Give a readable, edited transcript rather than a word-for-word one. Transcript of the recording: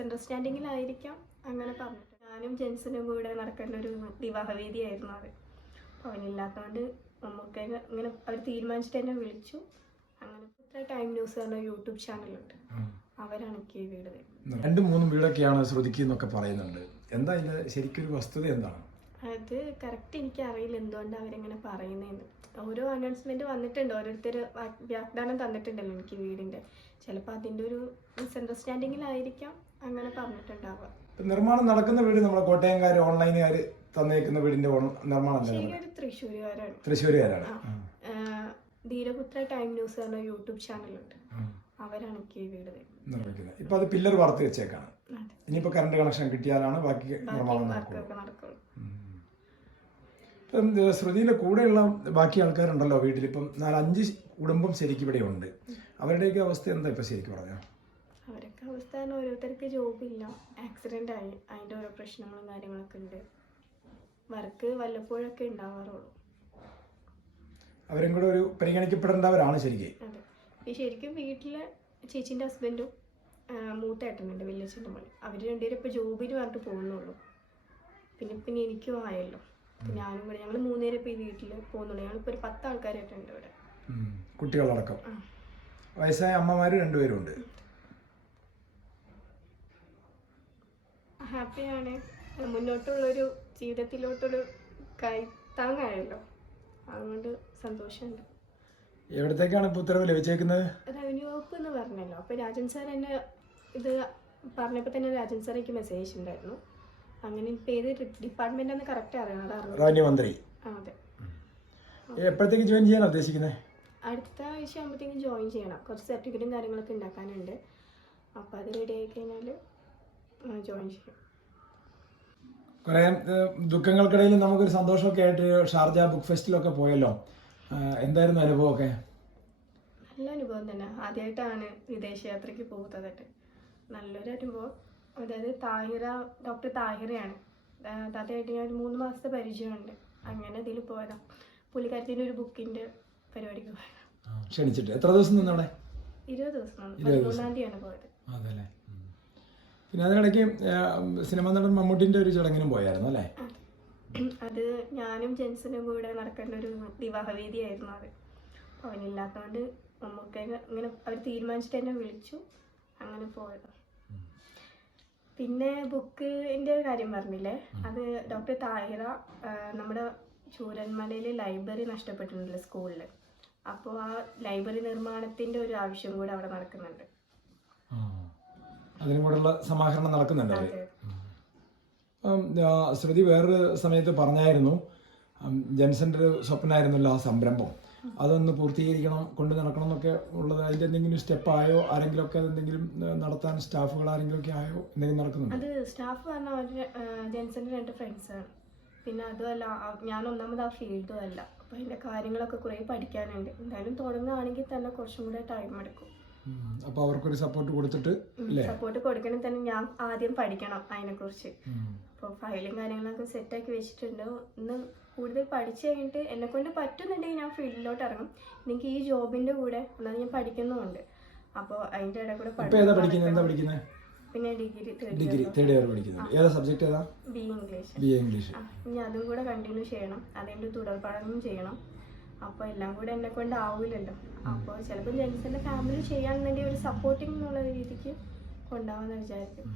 മിസ്അണ്ടർസ്റ്റാൻഡിങ്ങിലായിരിക്കാം അങ്ങനെ പറഞ്ഞിട്ട്. ഞാനും ജെൻസിനും കൂടെ നടക്കേണ്ട ഒരു വിവാഹവേദിയായിരുന്നു അത്. അപ്പോൾ അവനില്ലാത്തതുകൊണ്ട് നമുക്ക് ഇങ്ങനെ അവർ തീരുമാനിച്ചിട്ട് എന്നെ വിളിച്ചു. അങ്ങനെ ഇത്ര ടൈം ന്യൂസ് പറഞ്ഞ യൂട്യൂബ് ചാനലുണ്ട്, അവരാണ് എനിക്ക് ഈ വീട് തരുന്നത്. 2-3 വീടൊക്കെയാണ് ശ്രുതിക്ക് എന്നൊക്കെ പറയുന്നുണ്ട്. എന്താ ഇതിന്റെ ശരിക്കൊരു വസ്തുത എന്താണ്? അത് കറക്റ്റ് എനിക്കറിയില്ല എന്തുകൊണ്ടാണ് അവരെങ്ങനെ പറയുന്നതെന്ന്. ഓരോ അനൗൺസ്മെന്റ് വന്നിട്ടുണ്ട്, ഓരോരുത്തർ വാഗ്ദാനം തന്നിട്ടുണ്ടല്ലോ എനിക്ക് വീടിന്റെ. ചിലപ്പോൾ അതിന്റെ ഒരു മിസ്അണ്ടർസ്റ്റാൻഡിങ്ങിലായിരിക്കാം അങ്ങനെ പറഞ്ഞിട്ടുണ്ടാവുക. നിർമ്മാണം നടക്കുന്ന വീട് നമ്മളെ കോട്ടയംകാർ ഓൺലൈനുകാർ തന്നേക്കുന്ന വീടിന്റെ നിർമ്മാണം തൃശ്ശൂരുകാരാണ്. ധീരപുത്ര ടൈം ന്യൂസ് പറഞ്ഞ യൂട്യൂബ് ചാനലുണ്ട്, അവരാണ് എനിക്ക് ഈ വീട് നിർമ്മിക്കുന്നത്. ഇപ്പൊ അത് പില്ലർ വാർത്ത് വെച്ചേക്കാണ്. ഇനിയിപ്പോ കറണ്ട് കണക്ഷൻ കിട്ടിയാലാണ് ബാക്കി നിർമ്മാണം നടക്കുന്നത്. ഇപ്പം ശ്രുതിയുടെ കൂടെയുള്ള ബാക്കി ആൾക്കാരുണ്ടല്ലോ വീട്ടിൽ, ഇപ്പം 4-5 കുടുംബം ശരിക്കും ഇവിടെ ഉണ്ട്. അവരുടെയൊക്കെ അവസ്ഥ എന്താ ഇപ്പൊ ശരിക്കും പറഞ്ഞോ? അവരൊക്കെ അവസ്ഥ ഓരോരുത്തർക്ക് ജോബില്ല, ആക്സിഡന്റ് ആയി, അതിന്റെ ഓരോ പ്രശ്നങ്ങളും കാര്യങ്ങളൊക്കെ ഉണ്ട്. വർക്ക് വല്ലപ്പോഴൊക്കെ ഉണ്ടാവാറുള്ളൂ. അവരും കൂടെ ഒരു പരിഗണിക്കപ്പെടേണ്ടവരാണ് ശരിക്കും. അതെ, ഈ ശരിക്കും വീട്ടിലെ ചേച്ചിന്റെ ഹസ്ബൻഡും മൂത്തേട്ടനുണ്ട്, വലിയച്ഛൻ്റെ മണി. അവർ രണ്ടുപേരും ഇപ്പൊ ജോബിന് പറഞ്ഞിട്ട് പോകുന്നുള്ളൂ. പിന്നെ എനിക്കും ആയല്ലോ, ഞാനും കൂടെ ഞങ്ങൾ 3 പേരും ഇപ്പൊ ഈ വീട്ടിൽ പോകുന്നുള്ളൂ. ഞങ്ങളിപ്പോ ഒരു 10 ആൾക്കാരായിട്ടുണ്ട് ഇവിടെ, കുട്ടികളടക്കം. വയസ്സായ അമ്മമാര് 2 പേരുണ്ട്. ഹാപ്പിയാണ്. മുന്നോട്ടുള്ളൊരു ജീവിതത്തിലോട്ടൊരു കൈത്താങ്ങായല്ലോ, അതുകൊണ്ട് സന്തോഷമുണ്ട്. എവിടത്തേക്കാണ് ഇപ്പോൾ ഉത്തരവ് ലഭിച്ചേക്കുന്നത്? റവന്യൂ വകുപ്പ് എന്ന് പറഞ്ഞല്ലോ. അപ്പോൾ രാജൻ സാർ എന്നെ ഇത് പറഞ്ഞപ്പോൾ തന്നെ രാജൻ സാർ എനിക്ക് മെസ്സേജ് ഉണ്ടായിരുന്നു. അങ്ങനെ ഇപ്പോൾ ഏത് ഡിപ്പാർട്ട്മെന്റ് എന്ന് കറക്റ്റ് അറിയണം. റവന്യൂ മന്ത്രി. അതെ. എപ്പോഴത്തേക്ക് ജോയിൻ ചെയ്യാൻ ഉദ്ദേശിക്കുന്നത്? അടുത്ത ആഴ്ച ആകുമ്പോഴത്തേക്കും ജോയിൻ ചെയ്യണം. കുറച്ച് സർട്ടിഫിക്കറ്റും കാര്യങ്ങളൊക്കെ ഉണ്ടാക്കാനുണ്ട്. അപ്പോൾ അത് റെഡി ആയി കഴിഞ്ഞാൽ ജോയിൻ ചെയ്യും. കുറേ ദുഃഖങ്ങൾക്കിടയിൽ നമുക്കൊരു സന്തോഷമൊക്കെ ആയിട്ട് ഷാർജ ബുക്ക് ഫെസ്റ്റിലൊക്കെ പോയല്ലോ. എന്തായിരുന്നു അനുഭവമൊക്കെ? നല്ല അനുഭവം തന്നെ. ആദ്യമായിട്ടാണ് വിദേശയാത്രയ്ക്ക് പോകുന്നതായിട്ട്. നല്ലൊരു അനുഭവം. അതായത് ഡോക്ടർ താഹിറയാണ്. താത്തയായിട്ട് ഞാൻ 3 മാസത്തെ പരിചയമുണ്ട്. അങ്ങനെ ഇതിൽ പോയതാണ്. പുള്ളിക്കാരത്തിൻ്റെ ഒരു ബുക്കിൻ്റെ പരിപാടിക്ക് പോയതാണ്. ക്ഷണിച്ചിട്ട് എത്ര ദിവസം നിന്നവിടെ? 20 ദിവസം. 13-ാം തീയതിയാണ് പോയത്. അതല്ലേ. പിന്നെ അതിനിടയ്ക്ക് സിനിമാ നടൻ മമ്മൂട്ടിൻ്റെ ഒരു ചടങ്ങിനും പോയായിരുന്നു അല്ലേ? അത് ഞാനും ജെൻസിനും കൂടെ നടക്കേണ്ട ഒരു വിവാഹവേദിയായിരുന്നു അത്. അവനില്ലാത്തതുകൊണ്ട് നമുക്ക് ഇങ്ങനെ അവർ തീരുമാനിച്ചിട്ട് എന്നെ വിളിച്ചു. അങ്ങനെ പോയത്. പിന്നെ ബുക്കിൻ്റെ കാര്യം പറഞ്ഞില്ലേ, അത് ഡോക്ടർ താഹിറ നമ്മുടെ ചൂരന്മലയിൽ ലൈബ്രറി നഷ്ടപ്പെട്ടിട്ടുണ്ടല്ലോ സ്കൂളിൽ. അപ്പോൾ ആ ലൈബ്രറി നിർമ്മാണത്തിൻ്റെ ഒരു ആവശ്യം കൂടെ അവിടെ നടക്കുന്നുണ്ട്. അതിനും കൂടെയുള്ള സമാഹരണം നടക്കുന്നുണ്ട്. ശ്രുതി വേറൊരു സമയത്ത് പറഞ്ഞായിരുന്നു, ജെൻസന്റെ ഒരു സ്വപ്നമായിരുന്നല്ലോ ആ സംരംഭം, അതൊന്ന് പൂർത്തീകരിക്കണം, കൊണ്ടു നടക്കണം എന്നൊക്കെ ഉള്ളത്. അതിന്റെ എന്തെങ്കിലും സ്റ്റെപ്പ് ആയോ? ആരെങ്കിലും ഒക്കെ അതെന്തെങ്കിലും നടത്താൻ സ്റ്റാഫുകൾ ആരെങ്കിലും ഒക്കെ ആയോ? എന്തെങ്കിലും നടക്കുന്നുണ്ട്? അത് സ്റ്റാഫ് പറഞ്ഞാൽ ജെൻസന്റെ 2 ഫ്രണ്ട്സാണ്. പിന്നെ അതുമല്ല, ഞാൻ ഒന്നാമത് ആ ഫീൽഡും അല്ല. അപ്പം അതിന്റെ കാര്യങ്ങളൊക്കെ കുറേ പഠിക്കാനുണ്ട്. എന്തായാലും തുടങ്ങുകയാണെങ്കിൽ തന്നെ കുറച്ചും കൂടെ ടൈം എടുക്കും. അപ്പോൾ അവർക്കൊരു സപ്പോർട്ട് കൊടുത്തിട്ട് സപ്പോർട്ട് കൊടുക്കണമെങ്കിൽ തന്നെ ഞാൻ ആദ്യം പഠിക്കണം അതിനെക്കുറിച്ച്. അപ്പോൾ ഫയലും കാര്യങ്ങളൊക്കെ സെറ്റാക്കി വെച്ചിട്ടുണ്ട്. ഇന്ന് കൂടുതൽ പഠിച്ചു കഴിഞ്ഞിട്ട് എന്നെ കൊണ്ട് പറ്റുന്നുണ്ടെങ്കിൽ ഞാൻ ഫീൽഡിലോട്ട് ഇറങ്ങും. എനിക്ക് ഈ ജോബിന്റെ കൂടെ അല്ലാതെ ഞാൻ പഠിക്കുന്നുമുണ്ട്. അപ്പോൾ അതിന്റെ ഇടയിൽ കൂടെ പിന്നെ ഡിഗ്രി തേർഡ് ഇയർ പഠിക്കുന്നു. ഏതാ സബ്ജക്ട്? ഏതാ? BA English. ഇനി അതും കൂടെ കണ്ടിന്യൂ ചെയ്യണം, അതിന്റെ തുടർ പഠനം ചെയ്യണം. അപ്പോൾ എല്ലാം കൂടെ എന്നെ കൊണ്ട് ആവില്ലല്ലോ. അപ്പോൾ ചിലപ്പോൾ ജെൻസിന്റെ ഫാമിലി ചെയ്യാന്നുണ്ടെങ്കിൽ ഒരു സപ്പോർട്ടിങ് എന്നുള്ള രീതിക്ക് കൊണ്ടുപോകാമെന്ന് വിചാരിക്കും.